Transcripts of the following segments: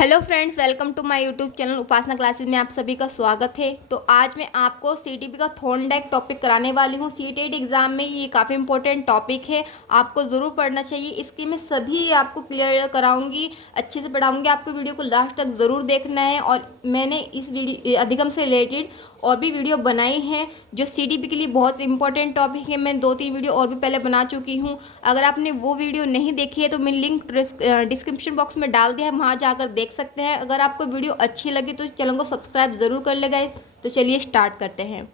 Hello friends, welcome to my YouTube channel Upasana classes में आप सभी का स्वागत है। तो आज मैं आपको सीटीपी का थॉर्नडाइक टॉपिक कराने वाली हूँ। सीटेट एग्जाम में ये काफ़ी इंपॉर्टेंट टॉपिक है, आपको ज़रूर पढ़ना चाहिए। इसकी मैं सभी आपको क्लियर कराऊंगी, अच्छे से पढ़ाऊंगी। आपको वीडियो को लास्ट तक ज़रूर देखना है। और मैंने इस वीडियो अधिगम से रिलेटेड और भी वीडियो बनाई हैं जो सीटीपी के लिए बहुत इंपॉर्टेंट टॉपिक है। मैं 2-3 वीडियो और भी पहले बना चुकी हूँ। अगर आपने वो वीडियो नहीं देखी है तो मैं लिंक डिस्क्रिप्शन बॉक्स में डाल दिया है, वहाँ जाकर देख सकते हैं। अगर आपको वीडियो अच्छी लगी तो चैनल को सब्सक्राइब ज़रूर कर लेगा। तो चलिए स्टार्ट करते हैं।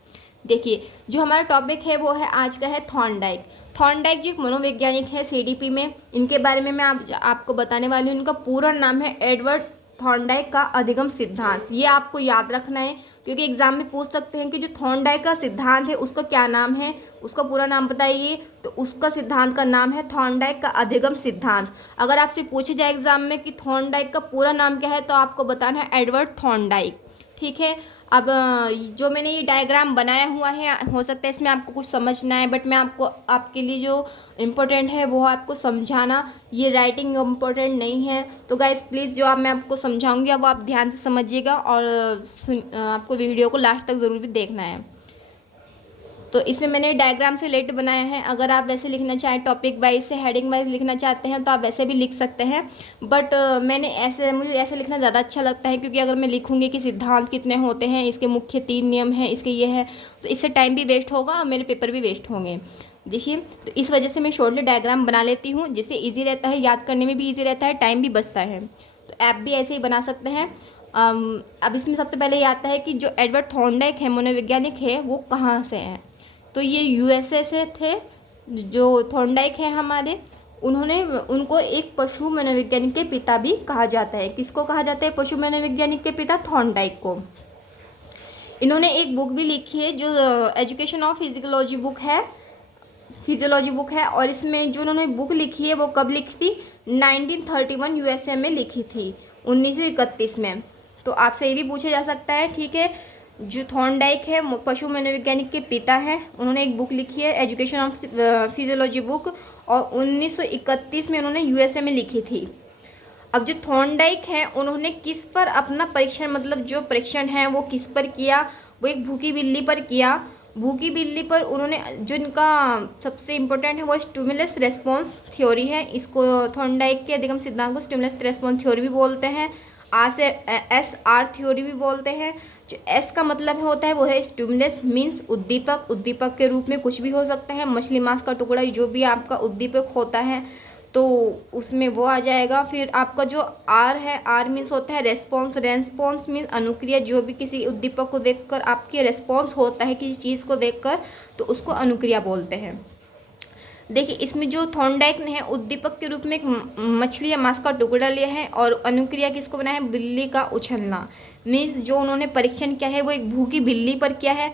देखिए, जो हमारा टॉपिक है वो है आज का है थॉर्नडाइक। थॉर्नडाइक जो एक मनोवैज्ञानिक है सीडीपी में, इनके बारे में मैं आपको बताने वाली हूँ। इनका पूरा नाम है एडवर्ड थॉर्नडाइक का अधिगम सिद्धांत। ये आपको याद रखना है क्योंकि एग्जाम में पूछ सकते हैं कि जो थॉर्नडाइक का सिद्धांत है उसका क्या नाम है, उसका पूरा नाम बताइए। तो उसका सिद्धांत का नाम है थॉर्नडाइक का अधिगम सिद्धांत। अगर आपसे पूछे जाए एग्जाम में कि थॉर्नडाइक का पूरा नाम क्या है तो आपको बताना है एडवर्ड थॉर्नडाइक। ठीक है। अब जो मैंने ये डायग्राम बनाया हुआ है, हो सकता है इसमें आपको कुछ समझना है, बट मैं आपको आपके लिए जो इम्पोर्टेंट है वो आपको समझाना। ये राइटिंग इम्पोर्टेंट नहीं है। तो गाइस प्लीज़ जो मैं आपको समझाऊंगी वो आप ध्यान से समझिएगा और आपको वीडियो को लास्ट तक ज़रूर भी देखना है। तो इसमें मैंने डायग्राम से रिलेटेड बनाया है। अगर आप वैसे लिखना चाहें, टॉपिक वाइज से हेडिंग वाइज लिखना चाहते हैं तो आप वैसे भी लिख सकते हैं। बट मुझे ऐसे लिखना ज़्यादा अच्छा लगता है क्योंकि अगर मैं लिखूंगी कि सिद्धांत कितने होते हैं, इसके मुख्य 3 नियम हैं, इसके ये है, तो इससे टाइम भी वेस्ट होगा और मेरे पेपर भी वेस्ट होंगे। देखिए, तो इस वजह से मैं शॉर्टली डायग्राम बना लेती हूँ, जिससे ईजी रहता है, याद करने में भी ईजी रहता है, टाइम भी बचता है। तो ऐप भी ऐसे ही बना सकते हैं। अब इसमें सबसे पहले ये आता है कि जो एडवर्ड थॉर्नडाइक है, मनोवैज्ञानिक है, वो कहाँ से हैं। तो ये यूएसए से थे। जो थॉर्नडाइक है हमारे, उनको एक पशु मनोवैज्ञानिक के पिता भी कहा जाता है। किसको कहा जाता है पशु मनोवैज्ञानिक के पिता? थॉर्नडाइक को। इन्होंने एक बुक भी लिखी है जो एजुकेशन ऑफ फिजियोलॉजी बुक है। और इसमें जो उन्होंने बुक लिखी है वो कब लिखी थी? 1931 यूएसए में लिखी थी, 1931 में। तो आपसे ये भी पूछा जा सकता है, ठीक है। जो थॉर्नडाइक है पशु मनोवैज्ञानिक के पिता हैं, उन्होंने एक बुक लिखी है एजुकेशन ऑफ फिजियोलॉजी बुक, और 1931 में उन्होंने यूएसए में लिखी थी। अब जो थॉर्नडाइक है उन्होंने किस पर अपना परीक्षण, मतलब जो परीक्षण है वो किस पर किया? वो एक भूखी बिल्ली पर किया। भूखी बिल्ली पर उन्होंने, जो इनका सबसे इम्पोर्टेंट है वो स्टिमुलस रेस्पॉन्स थ्योरी है। इसको थॉर्नडाइक के अधिगम सिद्धांत को स्टिमुलस रेस्पॉन्स थ्योरी भी बोलते हैं, SR थ्योरी भी बोलते हैं। जो एस का मतलब होता है वो है स्टिमुलस, मीन्स उद्दीपक। उद्दीपक के रूप में कुछ भी हो सकता है, मछली मांस का टुकड़ा, जो भी आपका उद्दीपक होता है तो उसमें वो आ जाएगा। फिर आपका जो आर है, आर मीन्स होता है रेस्पॉन्स। रेस्पॉन्स मीन्स अनुक्रिया, जो भी किसी उद्दीपक को देखकर आपके रेस्पॉन्स होता है किसी चीज़ को देखकर, तो उसको अनुक्रिया बोलते हैं। देखिए, इसमें जो थॉर्नडाइक ने है उद्दीपक के रूप में एक मछली या मांस का टुकड़ा लिया है, और अनुक्रिया किसको बनाया है? बिल्ली का उछलना। मीन्स जो उन्होंने परीक्षण किया है वो एक भूखी बिल्ली पर किया है।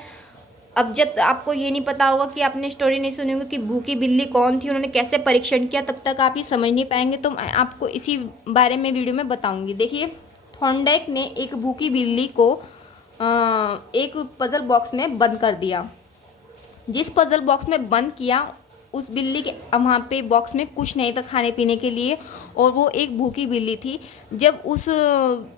अब जब आपको ये नहीं पता होगा कि आपने स्टोरी नहीं सुनी होगी कि भूखी बिल्ली कौन थी, उन्होंने कैसे परीक्षण किया, तब तक आप ये समझ नहीं पाएंगे। तो मैं आपको इसी बारे में वीडियो में बताऊंगी। देखिए, थॉर्नडाइक ने एक भूखी बिल्ली को एक पजल बॉक्स में बंद कर दिया। जिस पजल बॉक्स में बंद किया, उस बिल्ली के वहाँ पे बॉक्स में कुछ नहीं था खाने पीने के लिए, और वो एक भूखी बिल्ली थी। जब उस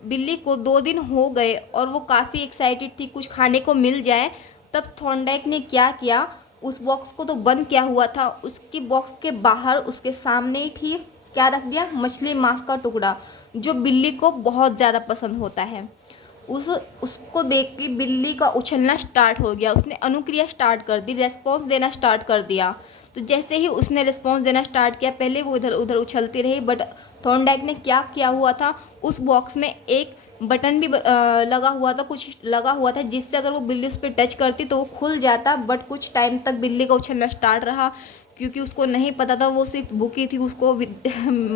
बिल्ली को 2 दिन हो गए और वो काफ़ी एक्साइटेड थी कुछ खाने को मिल जाए, तब थॉर्नडाइक ने क्या किया, उस बॉक्स को तो बंद किया हुआ था, उसकी बॉक्स के बाहर उसके सामने ही ठीक क्या रख दिया? मछली मांस का टुकड़ा, जो बिल्ली को बहुत ज़्यादा पसंद होता है। उसको देख के बिल्ली का उछलना स्टार्ट हो गया, उसने अनुक्रिया स्टार्ट कर दी, रेस्पॉन्स देना स्टार्ट कर दिया। तो जैसे ही उसने रिस्पॉन्स देना स्टार्ट किया, पहले वो इधर उधर उछलती रही, बट थॉर्नडाइक ने क्या किया हुआ था, उस बॉक्स में एक बटन भी लगा हुआ था, कुछ लगा हुआ था जिससे अगर वो बिल्ली उस पर टच करती तो वो खुल जाता। बट कुछ टाइम तक बिल्ली का उछलना स्टार्ट रहा क्योंकि उसको नहीं पता था, वो सिर्फ भूखी थी, उसको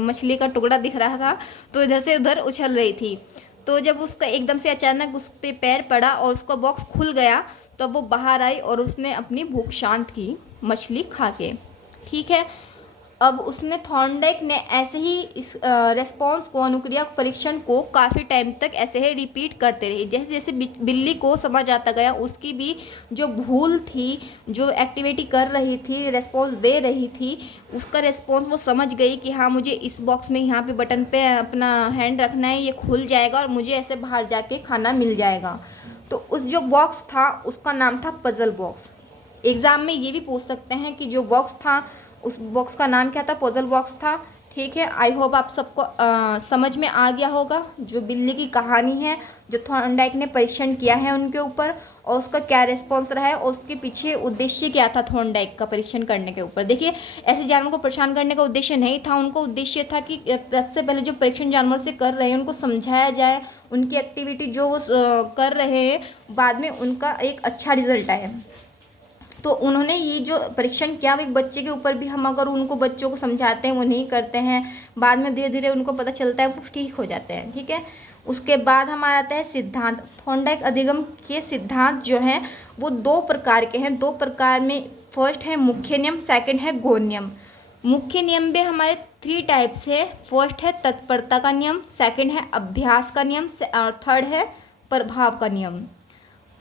मछली का टुकड़ा दिख रहा था तो इधर से उधर उछल रही थी। तो जब उसका एकदम से अचानक उस पर पैर पड़ा और उसका बॉक्स खुल गया, तब वो बाहर आई और उसने अपनी भूख शांत की मछली खा के। ठीक है। अब उसने थॉर्नडाइक ने ऐसे ही इस रेस्पॉन्स को, अनुक्रिया परीक्षण को काफ़ी टाइम तक ऐसे ही रिपीट करते रहे। जैसे जैसे बिल्ली को समझ आता गया, उसकी भी जो भूल थी, जो एक्टिविटी कर रही थी, रेस्पॉन्स दे रही थी, उसका रेस्पॉन्स वो समझ गई कि हाँ मुझे इस बॉक्स में यहाँ पे बटन पे अपना हैंड रखना है, ये खुल जाएगा और मुझे ऐसे बाहर जाके खाना मिल जाएगा। तो उस जो बॉक्स था उसका नाम था पजल बॉक्स। एग्ज़ाम में ये भी पूछ सकते हैं कि जो बॉक्स था उस बॉक्स का नाम क्या था, पजल बॉक्स था। ठीक है, आई होप आप सबको समझ में आ गया होगा जो बिल्ली की कहानी है, जो थॉर्नडाइक ने परीक्षण किया है उनके ऊपर और उसका क्या रिस्पॉन्स रहा है और उसके पीछे उद्देश्य क्या था थॉर्नडाइक का परीक्षण करने के ऊपर। देखिए, ऐसे जानवर को परेशान करने का उद्देश्य नहीं था, उनका उद्देश्य था कि सबसे पहले जो परीक्षण जानवर से कर रहे हैं उनको समझाया जाए, उनकी एक्टिविटी जो वो कर रहे हैं बाद में उनका एक अच्छा रिजल्ट आए। तो उन्होंने ये जो परीक्षण किया वो एक बच्चे के ऊपर भी, हम अगर उनको बच्चों को समझाते हैं वो नहीं करते हैं, बाद में धीरे धीरे उनको पता चलता है वो ठीक हो जाते हैं। ठीक है, उसके बाद हमारा आता है सिद्धांत। थॉर्नडाइक अधिगम के सिद्धांत जो हैं वो दो प्रकार के हैं। दो प्रकार में, फर्स्ट है मुख्य नियम, सेकंड है गौण नियम। मुख्य नियम में हमारे 3 टाइप्स है। फर्स्ट है तत्परता का नियम, सेकंड है अभ्यास का नियम और थर्ड है प्रभाव का नियम।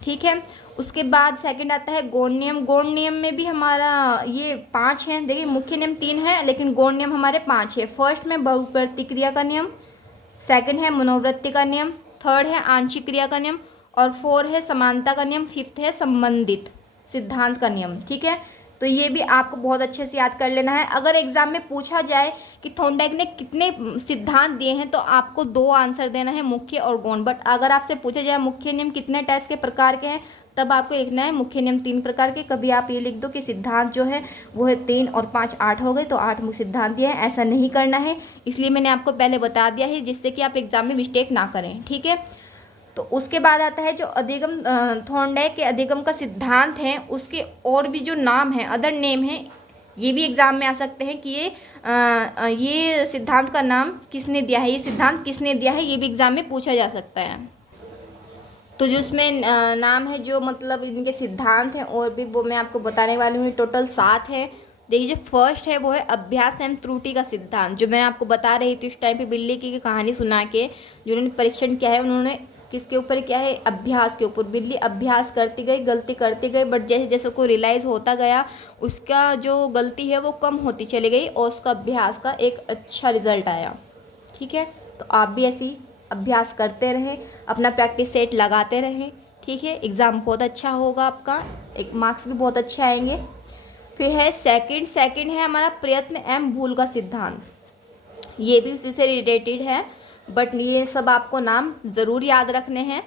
ठीक है, उसके बाद सेकंड आता है गौण नियम। गौण नियम में भी हमारा ये 5 हैं। देखिए, मुख्य नियम 3 है लेकिन गौण नियम हमारे 5 है। फर्स्ट में बहुप्रतिक्रिया का नियम, सेकंड है मनोवृत्ति का नियम, थर्ड है आंशिक क्रिया का नियम और 4 है समानता का नियम, 5th है संबंधित सिद्धांत का नियम। ठीक है, तो ये भी आपको बहुत अच्छे से याद कर लेना है। अगर एग्जाम में पूछा जाए कि थॉर्नडाइक ने कितने सिद्धांत दिए हैं तो आपको 2 आंसर देना है, मुख्य और गौण। बट अगर आपसे पूछा जाए मुख्य नियम कितने टाइप्स के प्रकार के हैं, तब आपको लिखना है मुख्य नियम 3 प्रकार के। कभी आप ये लिख दो कि सिद्धांत जो है वो है 3 और 5 8 हो गए, तो 8 मुख्य सिद्धांत दिए हैं, ऐसा नहीं करना है। इसलिए मैंने आपको पहले बता दिया है जिससे कि आप एग्जाम में मिस्टेक ना करें। ठीक है, तो उसके बाद आता है जो अधिगम, थॉर्नडाइक के अधिगम का सिद्धांत है उसके और भी जो नाम है, अदर नेम है, ये भी एग्जाम में आ सकते हैं कि ये सिद्धांत का नाम किसने दिया है, ये सिद्धांत किसने दिया है, ये भी एग्जाम में पूछा जा सकता है। तो जो इसमें नाम है, जो मतलब इनके सिद्धांत हैं और भी, वो मैं आपको बताने वाली हूँ। टोटल 7 है। देखिए, जो फर्स्ट है वो है अभ्यास एवं त्रुटि का सिद्धांत, जो मैं आपको बता रही थी उस टाइम पे बिल्ली की कहानी सुना के, जो उन्होंने परीक्षण किया है, उन्होंने किसके ऊपर क्या है, अभ्यास के ऊपर। बिल्ली अभ्यास करती गई, गलती करती गई, बट जैसे जैसे को रियलाइज़ होता गया उसका जो गलती है वो कम होती चली गई और उसका अभ्यास का एक अच्छा रिजल्ट आया। ठीक है, तो आप भी ऐसी अभ्यास करते रहें, अपना प्रैक्टिस सेट लगाते रहें। ठीक है, एग्ज़ाम बहुत अच्छा होगा आपका, एक मार्क्स भी बहुत अच्छे आएंगे। फिर है सेकंड है हमारा प्रयत्न एवं भूल का सिद्धांत। ये भी उसी से रिलेटेड है, बट ये सब आपको नाम ज़रूर याद रखने हैं।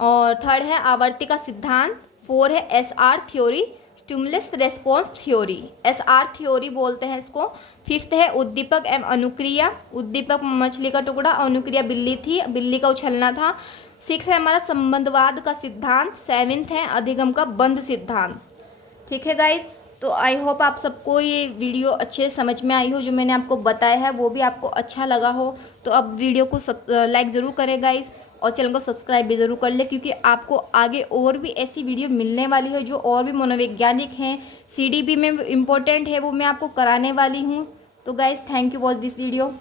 और थर्ड है आवर्ती का सिद्धांत। 4 है SR theory, stimulus response theory, SR theory बोलते हैं इसको। 5th है उद्दीपक एवं अनुक्रिया। उद्दीपक मछली का टुकड़ा, अनुक्रिया बिल्ली थी, बिल्ली का उछलना था। 6 है हमारा संबंधवाद का सिद्धांत। 7th है अधिगम का बंध सिद्धांत। ठीक है गाइज, तो आई होप आप सबको ये वीडियो अच्छे समझ में आई हो, जो मैंने आपको बताया है वो भी आपको अच्छा लगा हो। तो अब वीडियो को लाइक ज़रूर करें गाइज, और चैनल को सब्सक्राइब भी ज़रूर कर ले, क्योंकि आपको आगे और भी ऐसी वीडियो मिलने वाली है जो और भी मनोवैज्ञानिक हैं, CDP में इम्पोर्टेंट है, वो मैं आपको कराने वाली हूँ। तो guys, thank you watch this video.